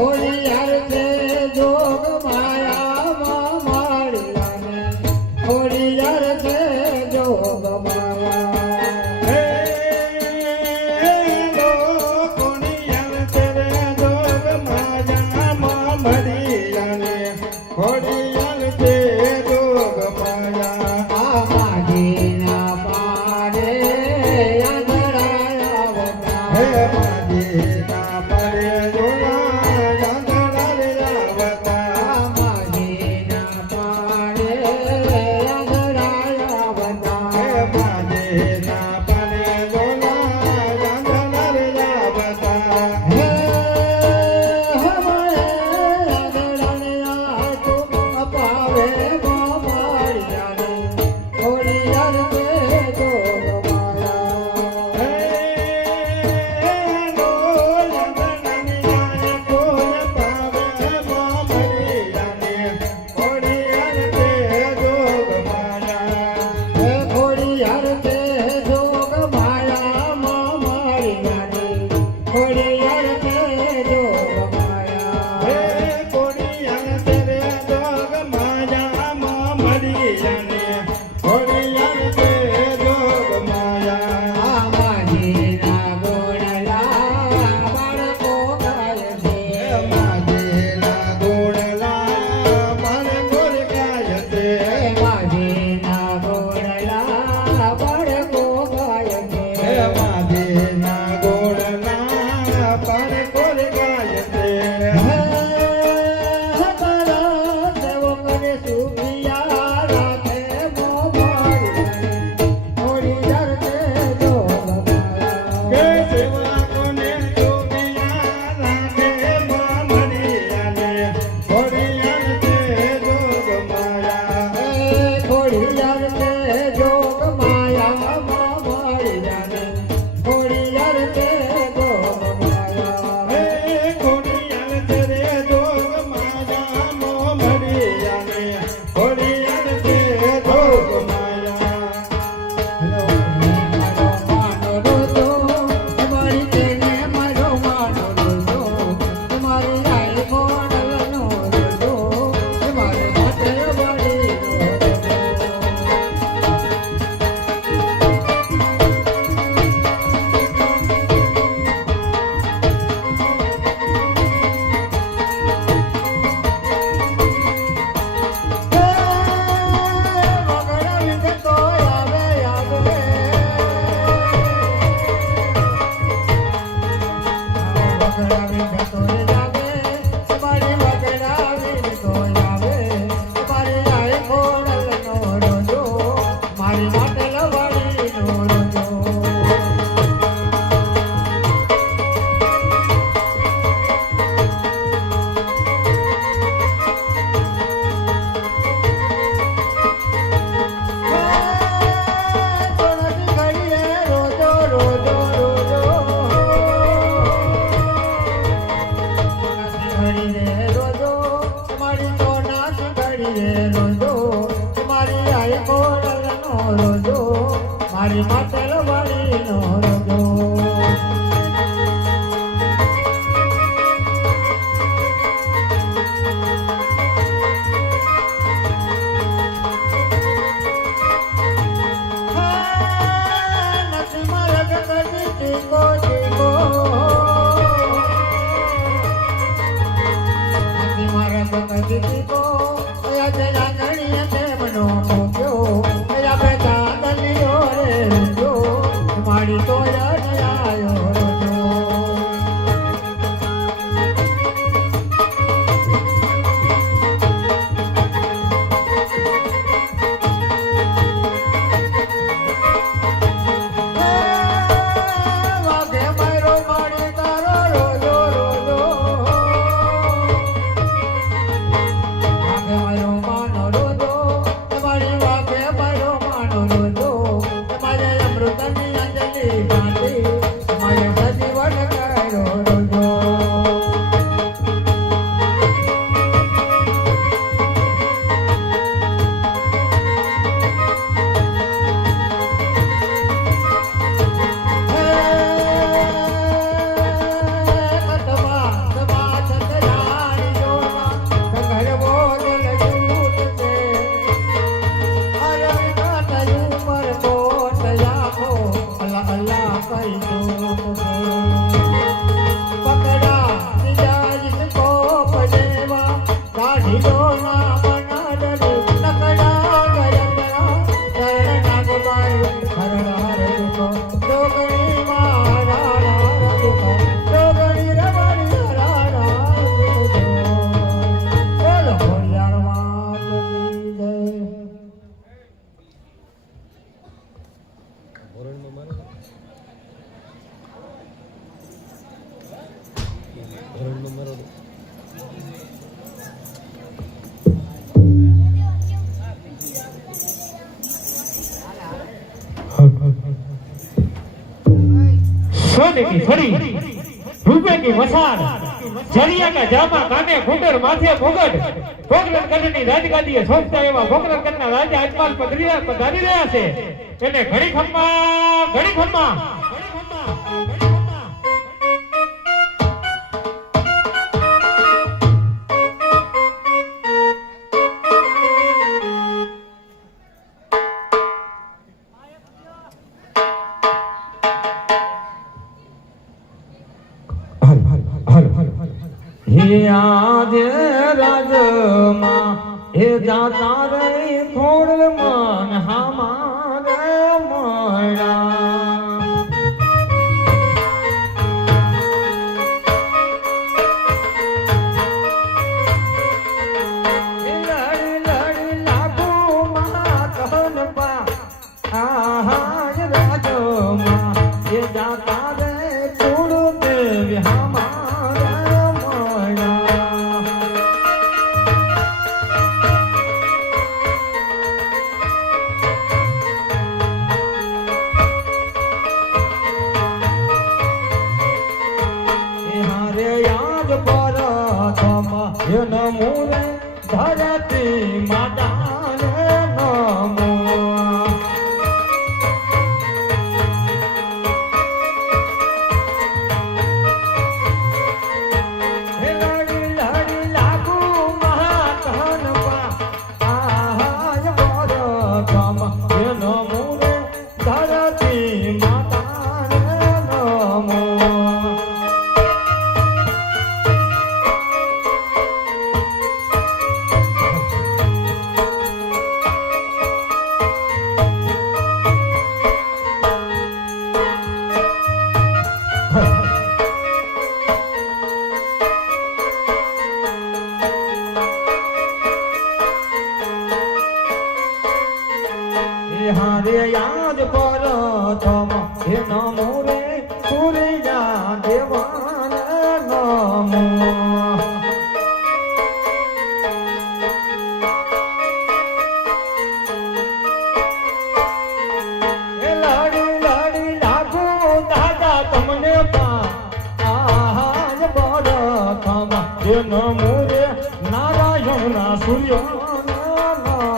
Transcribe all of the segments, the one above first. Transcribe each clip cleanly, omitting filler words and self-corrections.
ખોડિયાર છે જોગ માયામાં માળિયાને ખોડિયાર છે જોગ માયા ખોડિયાર છે જોગ માયામાં માળિયાને ખોડિયાર છે જોગ માયા આ માજીના પાડે આંધળા આવતા હે માજીના પડે જોલા આંધળા આવતા માજીના પાડે આંધળા આવતા હે માજીના પડે જોલા આંધળા આવતા હે હમારે આંધળાને તું અપાવે માળિયાને ખોડિયાર છે જોગ માયા હે ખોડિયાર છે જોગ માયામાં માળિયાને ખોડિયાર છે જોગ માયા આ માજીના ગોળલા બાળકો ગાય છે હે માજીના ગોળલા બાળકો ગાય છે હે તારા સેવકને સુખિયા રાખે મોમાળિયાને ખોડિયાર છે જોગ માયા ખોડિયાર છે જોગ માયામાં માળિયાને ખોડિયાર છે જોગ માયા મારો રોજો તમારી તેને મારો માનો રોજો તમારી આઈ મોડલનો રોજો તમારે માટે વળીનો વગડા વિગતો આવે આવે વગડા વિગતો આવે તમારી વગડા વિગતો આવે તમારી આઈ મોડલનો રોજો મારી માટે લવાડીનો રોજો સોનાની ઘડીએ રોજો રોજો રોજો સોનાની ઘડીએ રોજો તમારી સોનાની ઘડીએ રોજો તમારી આઈ મોડલનો રોજો મારી માટે લવાડીનો રોજો નથી મારા ગગની ટીકો ટીકો નથી મારા ગગની ટીકો કયા તેલા ગણીએ તે મનો મૂક્યો કયા બેટા દલિયો રે રૂજો सोने की छड़ी, रुपए की मसाल, जरिया का जामा, काने घूंटर, माथे घूंघट, ભોગલન કરવાની રાજગાદીએ સોંપતા એવા ભોગલન કરનાર રાજા અજમાલ પધારી રહ્યા છે. એને ઘડી ખમ્મા आज राजमा हे जाता रे थोड़ मन हमारे मोड़ा लड़ी लड़ी लागू मातन पा आज राजमा हे जाता रे थोड़ देव हमारे नमो रे धरती माता रे नमो लड़ी लड़ी लागू महातन पा आज बर कम नमो रे धरती माता रे नमो हारे याद पर थम हे नमो रे सूर्या देवान नमो लड़ी लड़ी लागू दादा तमने पा आज पर थम हे नमो रे नारायण सूर्य नमो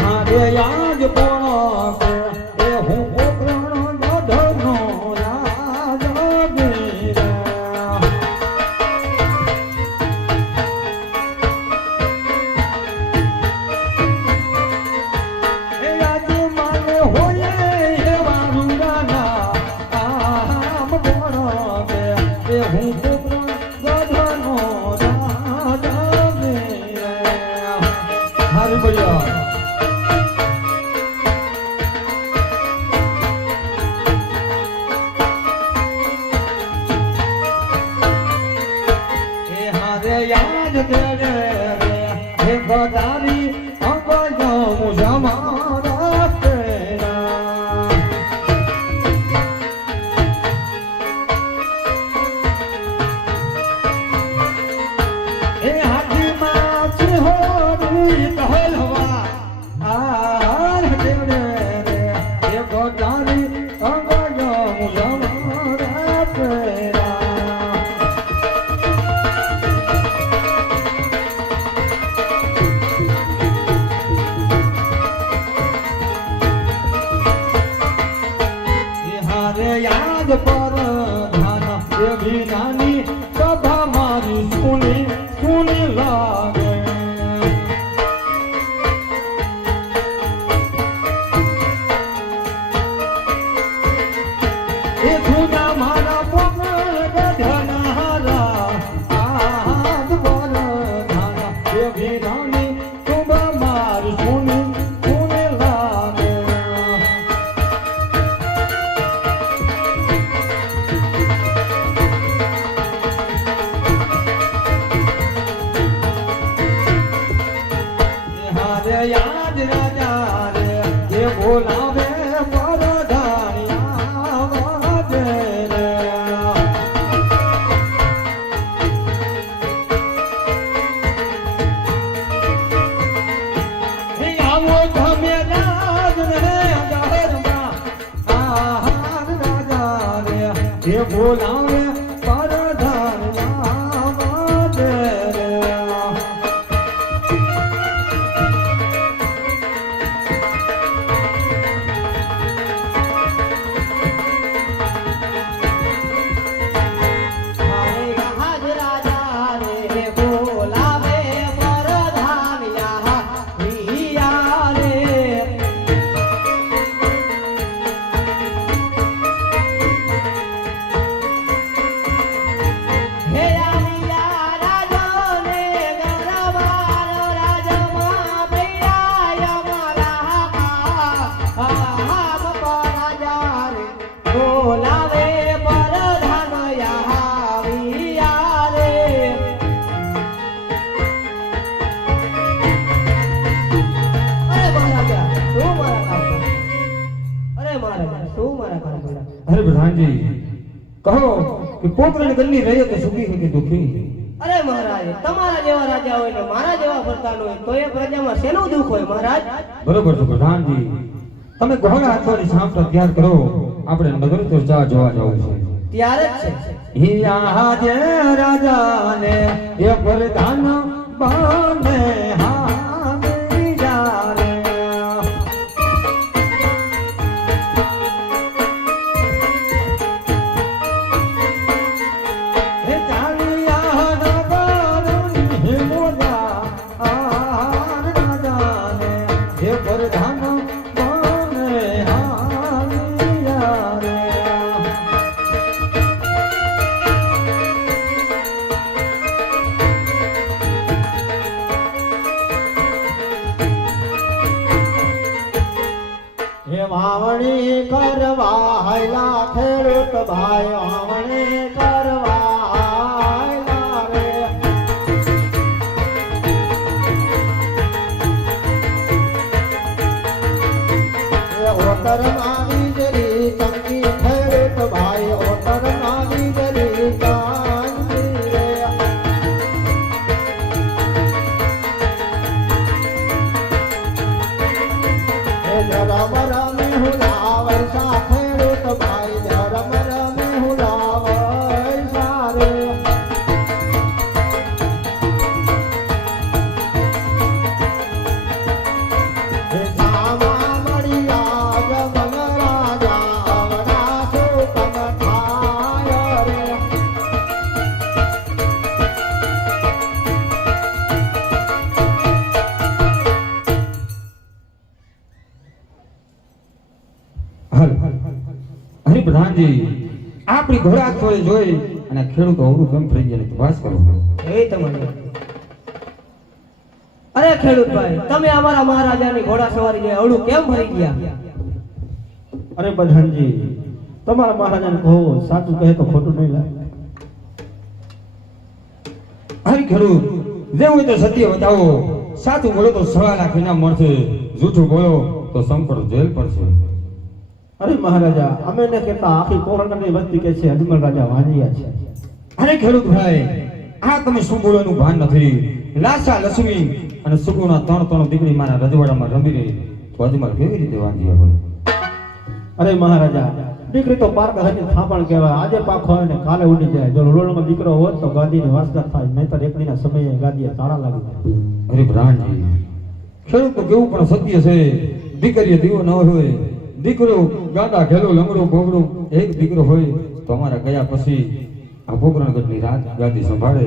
हारे याद पड़े ए हूँ प्रण गधनो राज वीर आज मान होए हे वारुराना आम पड़े ए हूँ प्रण गधनो राज वीर हरि बढ़िया याद तेरे रे हे गोदारी अंगो मुझमारा तेरा ए हाथी माछ हो री कहलवा आर तेरे रे हे गोदारी अंगो मुझमारा तेरा याद पर धान ये भी नानी सभा मारी सुनी सुनी लागे વિનાની શોભા મારી સોની સોને લાગે હારે યાદ રાજા રે એ બોલાવે પરધાનિયા વાજે રે હે આવો તમે રાજ રે જાહેરમાં આહાર રાજા રે એ બોલાવે પરધાનિયા વાજે રે હારે યાદ રાજા રે બોલાવે પરધાનિયા વિયા રે હે આવિયા રાજાને ગરબાનો રાજમાં પૈયા અમારા રાજા રે બોલાવે પરધાનિયા વિયા રે અરે મહારાજા શું મારા કામ અરે મહારાજા શું મારા કામ અરે પ્રધાનજી કહો કે પોકરણ ગલ્લી રહે તો સુખી છે કે દુખી અરે મહારાજ તમારા જેવા રાજા હોય ને મારા જેવા પ્રધાન હોય તો એ પ્રજામાં શેનું દુઃખ હોય મહારાજ બરોબર છે પ્રધાનજી તમે ઘોડા હાથવાની સાંભ તૈયાર કરો આપણે નગર ચર્ચા જોવા જવું છે ત્યારે જ છે હિયા જે રાજાને એ પ્રધાન બાને હામી જારે હે ચાલિયા નગરની હિમોજા આહાર રાજાને એ પ્રધાન બાને હામી જારે હે વાવણી કરવા હાયલા ખેડૂત ભાઈ વાવણી કરવા હાયલા રે હે ઓતર માં વીજળી ચમકી ખેડૂત ભાઈ ઓતર માં વીજળી ચમકી રે ધરમ રમે હુલાવે સા ખેડૂત ભાઈ ધરમ રમે હુલાવે સારે હે સામા મળિયા જમન રાજા અવના સુકન થાય રે હલ હરી પ્રધાનજી આપણી ઘોડા થોડી જોઈ અને ખેડૂતો અવરું કેમ થઈ ગયા તપાસ કરો એ તમારી અરે ખેડૂત ભાઈ તમે અમારા મહારાજાની ઘોડા સવારી જે અવળું કેમ ભરી ગયા અરે પ્રધાનજી તમારા મહારાજાને કહો સાચું કહે તો ખોટું નહીં લાગે હરી ખેડૂત જે હોય તો સત્ય બતાવો સાચું બોલો તો 6 લાખ ઇનામ મળશે જૂઠું બોલો તો સંપર્ક જેલ પડશે અરે મહારાજા અમે ને કહેતા આખી પોરણની વસ્તી કે છે અજમલ રાજા વાંજિયા છે અરે ખેડૂત ભાઈ આ તમે શું બોલવાનું ભાન નથી લાસા લક્ષ્મી અને સુગુના ત્રણ દીકરી મારા રજવાડામાં રમી રહી તો અજમલ કેવી રીતે વાંધ્યા હોય અરે મહારાજા દીકરી તો પાર ઘરની થાપણ કહેવાય આજે પાખો આવે ને કાલે ઉડી જાય જો લોલનો દીકરો હોત તો ગાદીની વાસદાર થાય નહીંતર એકડીના સમયે ગાદીએ તાળા લાગી જાય અરે પ્રાણજી ખેડૂત તો કેવું પણ સત્ય છે દીકરીએ દીવો ન હોય દીકરો ગાડા ઘેલો લંગડો ભોગડો એક દીકરો હોય તો અમારા ગયા પછી આ ભોગરણગઢની રાજ ગાદી સંભાળે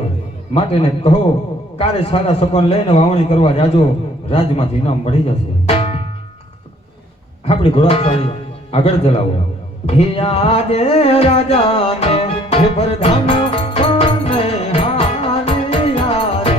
માટે ને કહો કારે સારા સપન લઈને વાવણી કરવા જાજો રાજમાંથી ઇનામ મળી જશે આપણી ઘોડાસવારી આગળ ચલાવો હિયા દે રાજાને હે પ્રધાન કોને હારિયા રે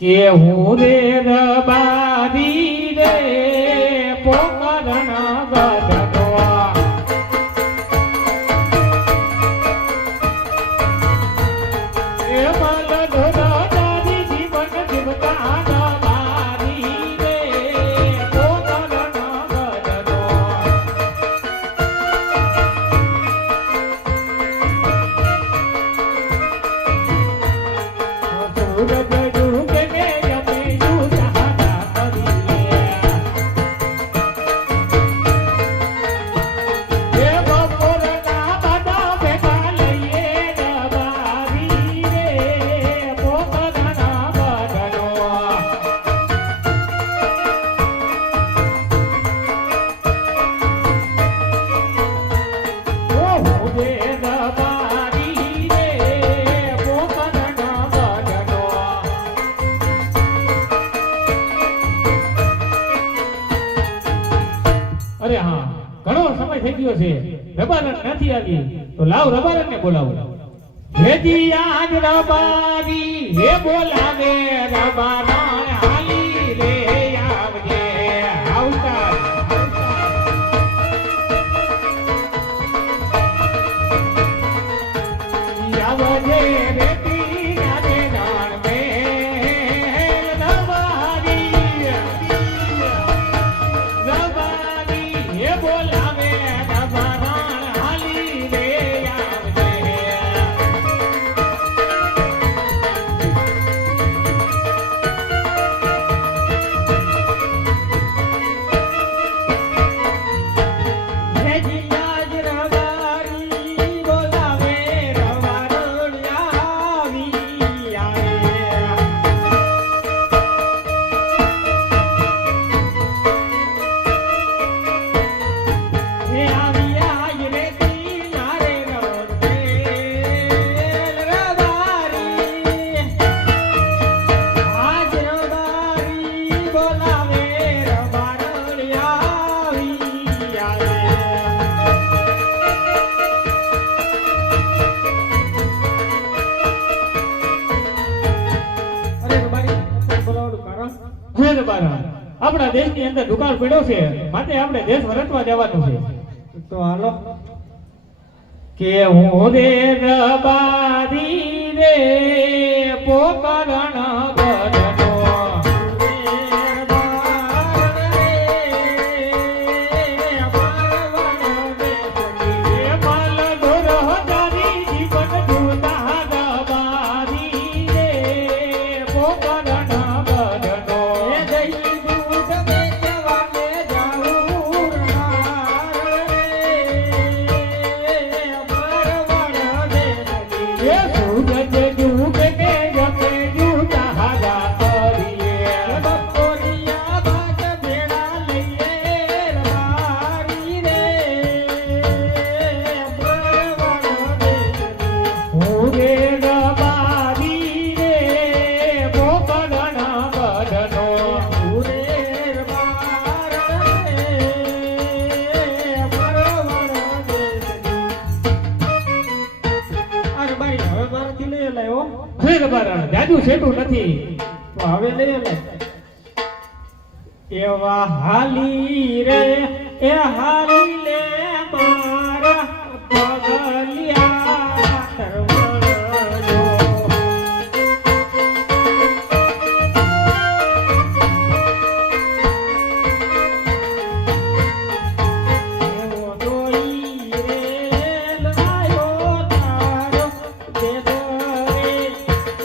કે હું રે રબારી રે પોકરણ ગઢનો એ મલઢોર તારી જીવન જીવતા રબારી રે પોકરણ ગઢનો સૂરજ ડૂબે ને અમે સુધારા કરીએ એ બપોરના બાદા ભેગા લઈએ રબારી રે પોકરણા બદલો ઓ રે રબારી રે પોકરણા બદલો અરે હા ઘણો સમય થઈ ગયો છે રબારન નથી આવી તો લાવ રબારન ને બોલાવો રેજી આજ રબારી હે બોલાવે રબારન હાલી રે આવજે આવતા આવજે રેતી નાને નાણ મે રબારી રબારી હે બોલાવે રબારન હાલી રે આવજે રેજી આજ રબારી બોલાવે રબારન આવી આવે હે આવી આજ રેતી નારે રડે રબારી આજ રબારી બોલાવે રબારન આવી આવે અરે રબારી બોલાવવાનું કારણ હે રબારન આપણા દેશની અંદર દુકાળ પડ્યો છે માટે આપણે દેશ વરતવા જવાનું છે તો હાલો કે હું રે રબારી રે પોકરણ ગઢનો એ મલઢોર તારી જીવન જુદા રબારી રે પોકરણ ગઢનો એ સૂરજ ડૂબે કે જમે જુદા કરીએ હું રે રબારી રે પોકરણ ગઢનો હે રબારન જાદુ સેટું નથી તો હવે લઈ લે એવા હાલી રે એ હાલી લે મારા પગલિયા તરવળો એવો દોઈ રે લાયો તારો દેદો રે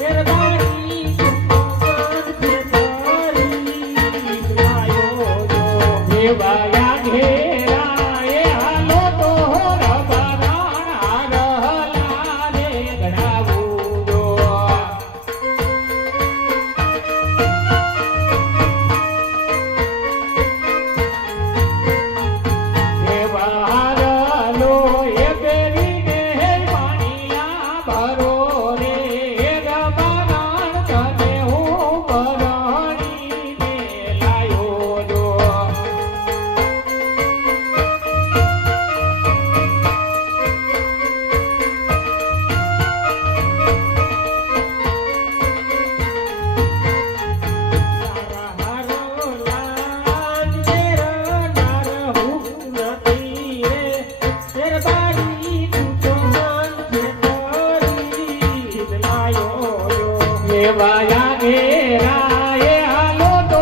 એરબારી સુપગન ફેરી લાયો જો દેવાયા ઘેરાય રેવાયા ઘેરાએ હાલો તો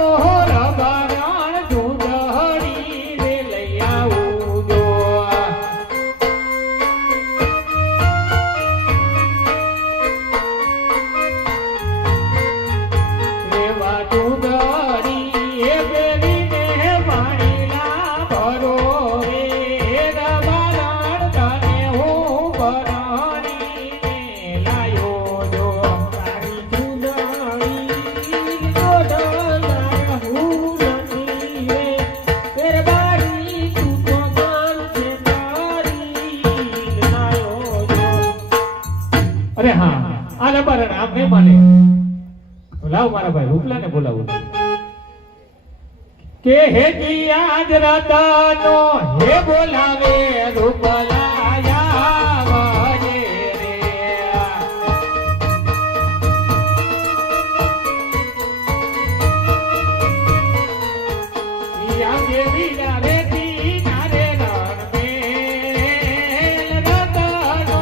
રબરણ ચૂંદડી રે લઈ આવું જો રેવા ચૂંદડી એ બેરીને પાણીના ભરો રે રબરણ તને હું ભરણીને લાયો જો તારી ચૂંદડી જોડનાર હું નથી રે દરબારી તું તો ગામ છે તારી લાયો જો અરે હા આ રબરણ આમ નહીં માને લાવ મારા ભાઈ રૂપલાને બોલાવું કે હે જી આજ રાતનો હે બોલાવે રૂપલાયા વાજે રે યા દેવી રે તી નારે રણ મેલ રતનો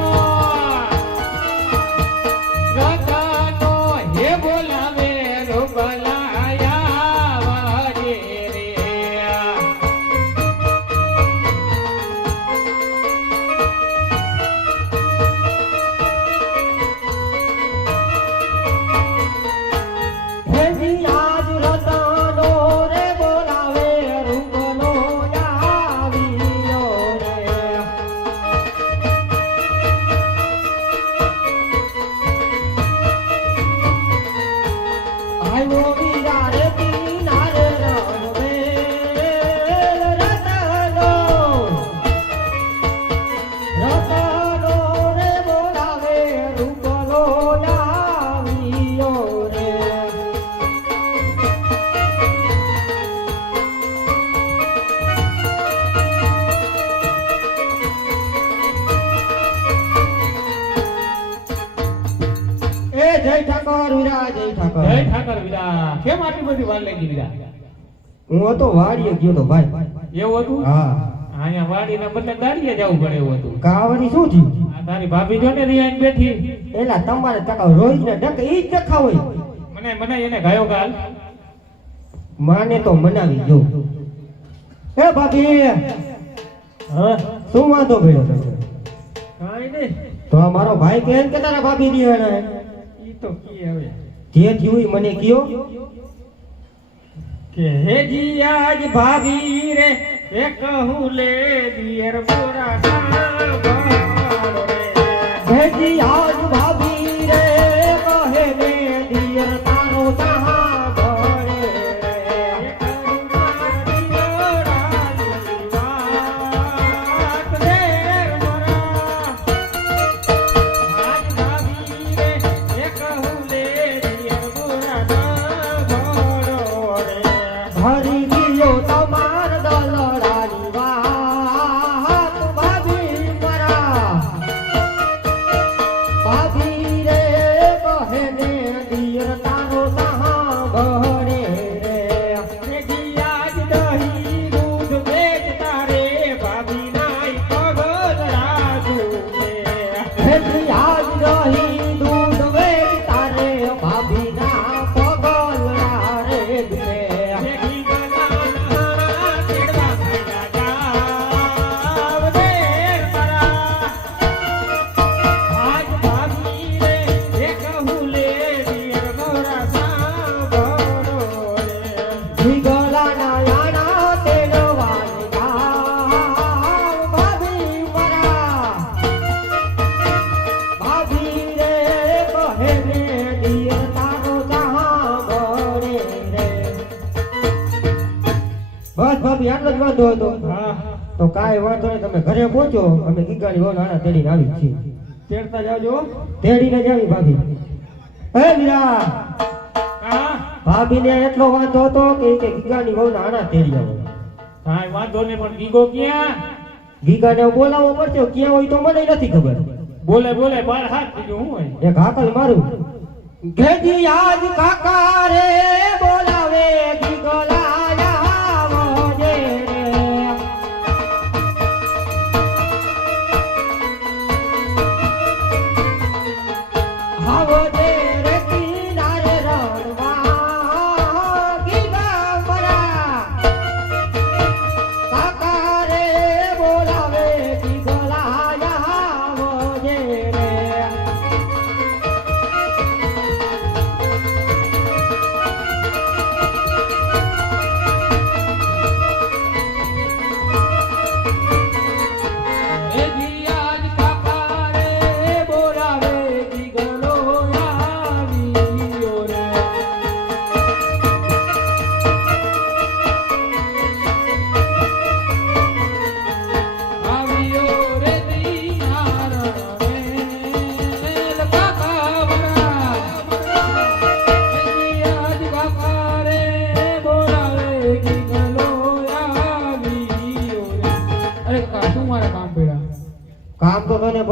હે બોલાવે રૂપલાયા વાજે રે હેજી આજ રતનો રે બોલાવે રૂપલો આવ્યો રે આવ્યો વીરા રે કિનારે રણવેલ રતનો રે બોલાવે રૂપલો આવ્યો રે એ જય ઠાકોર વીરા જય ઠાકોર જય ઠાકર વીરા કેમ આટલી બધી વાર લાગી વીરા હું તો વાડીએ ગયો તો ભાઈ એવું હતું હા અહીંયા વાડીના બદલે દાડીએ જવું પડે એવું હતું કાવડી શું થયું આ તારી ભાભી જો ને રિયાન બેઠી એલા તમારે ટકા રોજ ને ડક ઈ જ ડખા હોય મને એને ગાયો ગાલ માને તો મનાવી જો એ ભાભી હા શું વાંધો પડ્યો તમને કાંઈ નહીં તો આ મારો ભાઈ કેમ કે તારા ભાભી ની હે ઈ તો કી હવે જે થયું ઈ મને કયો કે હે જી આજ ભાભી રે એ કહું લે દિયર બોરા સાંભળ રે ભેજી આજ ભાભી રે કહે ને દિયર તારો સાંભળે હરી ગયો તમાર દલડાની વાત ભાભી મારા ભાભી રે કહે ને દિયર તારો સાંભળે રે આજ દહીં દૂધ વેચતા રે ભાભી નાઈ પગલડા દૂધે ભેજી આજ દહીં દૂધ વેચ તારે ભાભી ના પગલડા રે દે બેઠી ગલાના તેડવા ખાયા જાવ દેર પરા આજ ભાભી રે એ કહું લે દિયર મોરા સાંભળો રે જીગલાના યાના તેડવાને જાવ ભાભી મારા ભાભી રે કહે ને દિયર તારો સાંભળે રે બસ ભાભી આટલો જ વાંધો હતો હા તો કાંઈ વાંધો નહીં તમે ઘરે પહોંચો અમે ગીગાની વહુ નાના તેડીને આવી જ છીએ તેડતા જાવજો તેડીને જ આવી ભાભી હે વીરા હા ભાભીને એટલો વાંધો હતો કે ઈ કે ગીગાની વહુ નાના તેડી આવો કાંઈ વાંધો નહીં પણ ગીગો ક્યાં ગીગાને બોલાવવો પડશે ક્યાં હોય તો મને નથી ખબર બોલે બોલે બાર હાથ બીજું હું હોય એક હાકલ મારું ઘેજી આજ કાકા રે બોલાવે ગીગલાયા મોજે રે હાવો જે રે કિનારે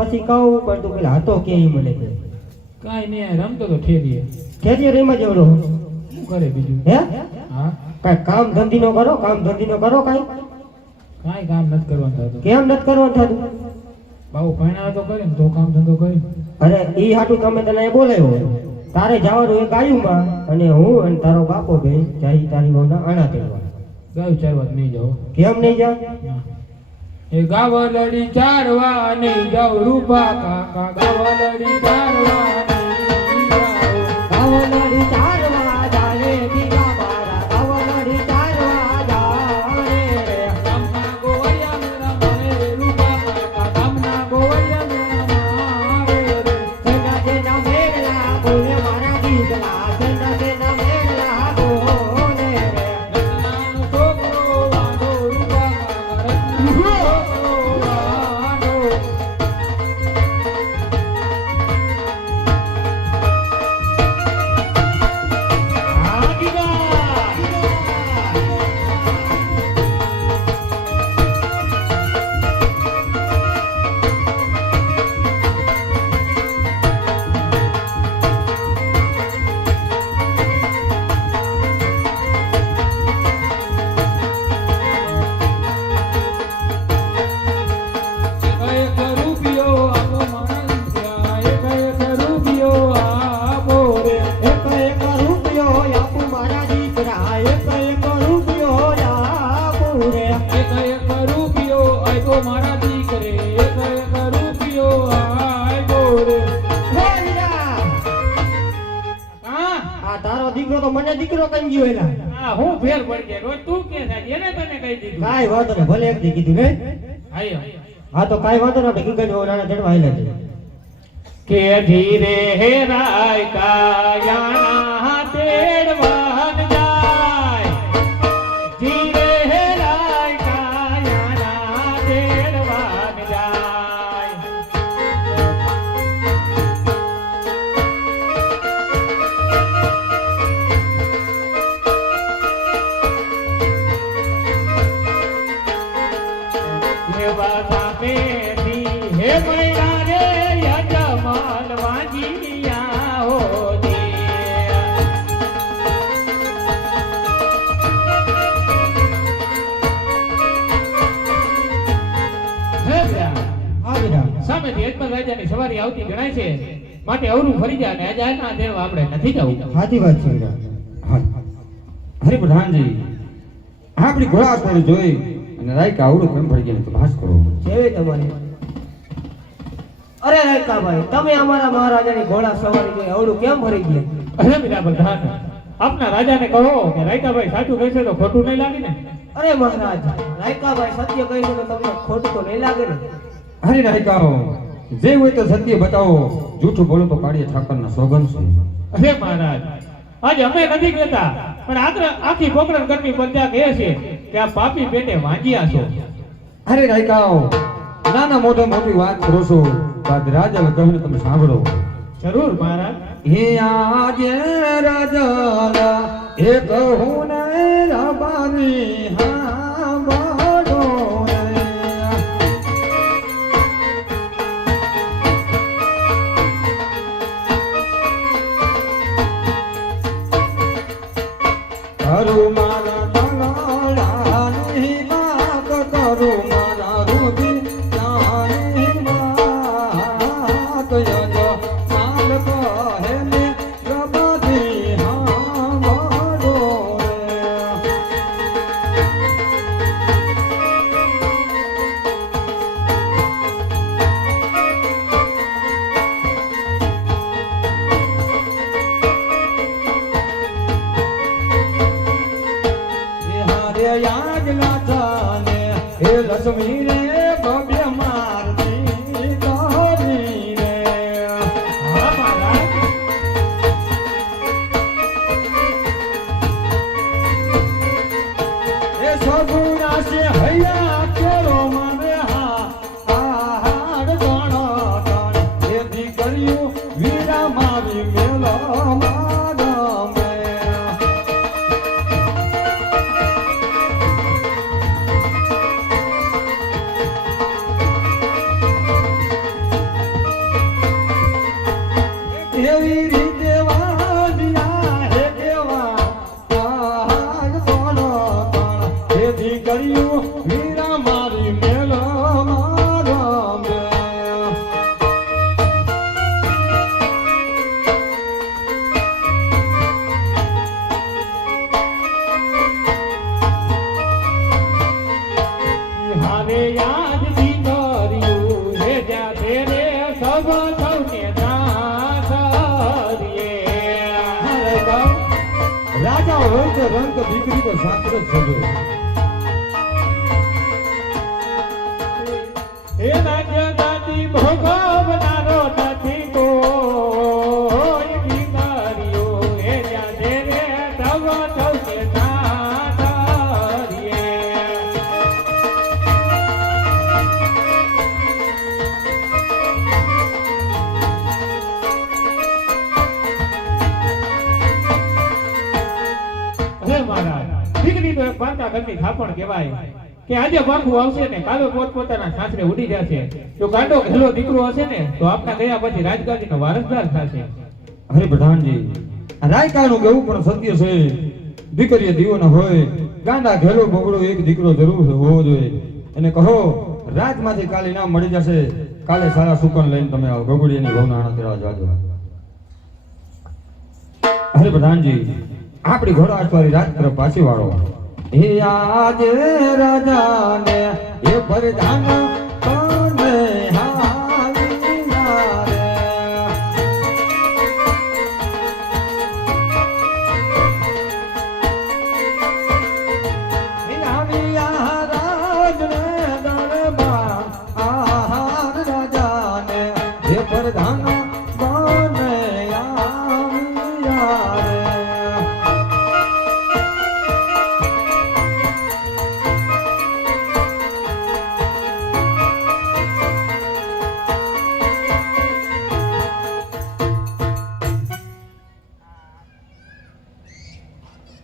પછી કહું પણ તું પેલા હતો કે ઈ મને કે કાંઈ નહીં રમતો તો ઠેરીએ ખેતીએ રેમાં જેવડો શું કરે બીજું હે હા કાંઈ કામ ધંધી નો કરો કાંઈ કાંઈ કામ નથી કરવાનું થતું કેમ નથી કરવાનું થતું બાબુ ભણ્યા તો કરે ને તો કામ ધંધો કરી અરે ઈ હાટું તમે તને એ બોલાવ્યો તારે જવાનું એ ગાયુંમાં અને હું અને તારો બાપો ભાઈ જાય તારી વહુના આણા તેડવા ગાયું ચારવા નહીં જાઓ કેમ નહીં જા એ ગાવલડી ચારવા નહીં જાવ રૂપા કાકા ગાવલડી ચારવા નહીં જાવ ગાવલડી ચારવા જાલે દીવા મારા ગાવલડી ચારવા જાલે ગામના ગોવળિયા મેરા મારે રૂપા કાકા ગામના ગોવળિયા મેરા મારે સેના સેના મેળા બોલે મારા ગીતલા સેના સેના મેળા બોલે રત્નાનો છોકરો વાંધો રૂપા કાકા રત્નાનો છોકરો વાંધો એક રૂપિયો આપો મારા એક રૂપિયો આપો રે એક એક રૂપિયો આપું મારા દીકરા એક રૂપિયો આપું રે એક રૂપિયો આપ્યો મારા દીકરે એક રૂપિયો આપ્યો રે બોલ્યા હા આ તારો દીકરો તો મને દીકરો કઈ ગયો એલા આ હું ફેર પડી જાય રોજ તું કે થાય એને તને કહી દીધું કાઈ વાંધો નહીં ભલે એક દી કીધું ને આયો હા તો કાઈ વાંધો નહીં આપણે ગીગન ઓલાને ચડવા આયલા છે કે ધીરે હે રાય કાયાના તેડવાન જાય ધીરે હે રાય કાયાના તેડવાન જાય હે બાધા પેટી હે મૈરા રે યજમાન વાંજિયા હો દે હે બ્યા હા બેટા સામેથી યજમાન રાજાની સવારી આવતી ગણાય છે માટે અવરું ફરી જાય ને આજે આજના દેવા આપણે નથી જવું સાચી વાત છે બેટા હા હરે પ્રધાનજી આપણી ઘોડા જોઈ અને રાયકા આવડું કેમ પડી ગયા તો ભાસ કરો જેવી તમારી અરે રાયકાભાઈ તમે અમારા મહારાજાની ઘોડા સવારી જોઈ અવળું કેમ ભરી ગયા અરે મીરા પ્રધાન આપના રાજાને કહો કે રાયકાભાઈ સાચું કહેશે તો ખોટું નહીં લાગે ને અરે મહારાજ રાયકાભાઈ સત્ય કહીશું તો તમને ખોટું તો નહીં લાગે ને હરે રાયકાઓ જે હોય તો સત્ય બતાવો જૂઠું બોલો તો કાઢીએ ઠાકરના સોગન છે અરે મહારાજ આજે અમે નથી કહેતા પણ આખી પોકરણ ગરમી પ્રજા કહે છે કે આ પાપી પેટે વાંજ્યા છો અરે રાયકાઓ નાના મોટા મોટી વાત કરો છો બાદ રાજા કહું તમે સાંભળો જરૂર મહારાજ હે આજે રાજા એ કહું ને રબાની હાંભળો રે. કરું મારા તલાળાની વાત કરું મારા રૂપિયાની વાત યજ માલ કહે ને રબાની હાંભળો રે. હારે યાદ ના ચાલે હે લક્ષ્મી રે ભવ્ય મારતી તારી રે. હા મહારાજ એ સગુણા છે હૈયા કેરો મને હાડ ગણો ગણ એ દીકરીઓ વીરા મારી મેલો માગમે. એવી રીતે વાંધ્યા હે દેવા આજ કોનો કોણ એ દીકરીઓ વીરા મારી મેલો મારા મે હારે યાદ દીકરીયું હે જા તેરે સબ સૌને રાજા હોય તો રંગ દીકરી તો શાસ્ત્ર જ સજે હે રાજ્ય દાદી ભોગવનારો નથી કોઈ દીકરીઓ હે જા તેરે સબ સૌને દીકરી તો એક પારકા ઘરની થાપણ કહેવાય કે આજે પાકું આવશે ને કાલે પોતપોતાના સાસરે ઉડી જશે જો ગાંડો ઘેલો દીકરો હશે ને તો આપના ગયા પછી રાજગાદીનો વારસદાર થશે હરે પ્રધાનજી રાયકાનું કેવું પણ સત્ય છે દીકરીએ દીવો ન હોય ગાંડા ઘેલો બગડો એક દીકરો જરૂર હોવો જોઈએ અને કહો રાજમાંથી કાલે નામ મળી જશે કાલે સારા સુકન લઈને તમે આવો ગગુડીની ભવનાણા તેરા જાજો હરે પ્રધાનજી આપણી ઘોડા અશ્વારી રાજ તરફ પાછી વાળો હે આજ રાજાને એ પ્રધાન કોને હાલિયા રે આવિયા રાજને દરબાર આહાર રાજાને એ પ્રધાન કોને આવિયા રે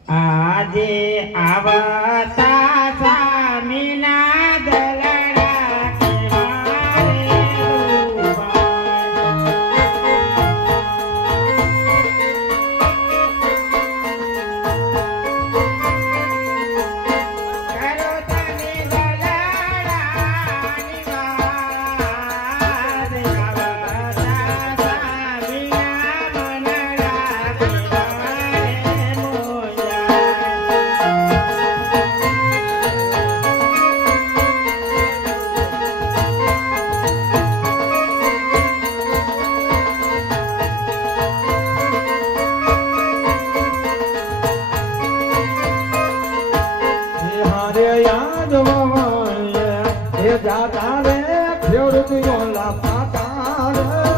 આજે આવતા સ્વામીના દલડા કેવા રે કરો તને દલડાની વાત આવતા સ્વામીના મનડા કેવા રે મોયા હારે યાદ વવાય એ જાતા રે ખેડૂત યોલા પાતા રે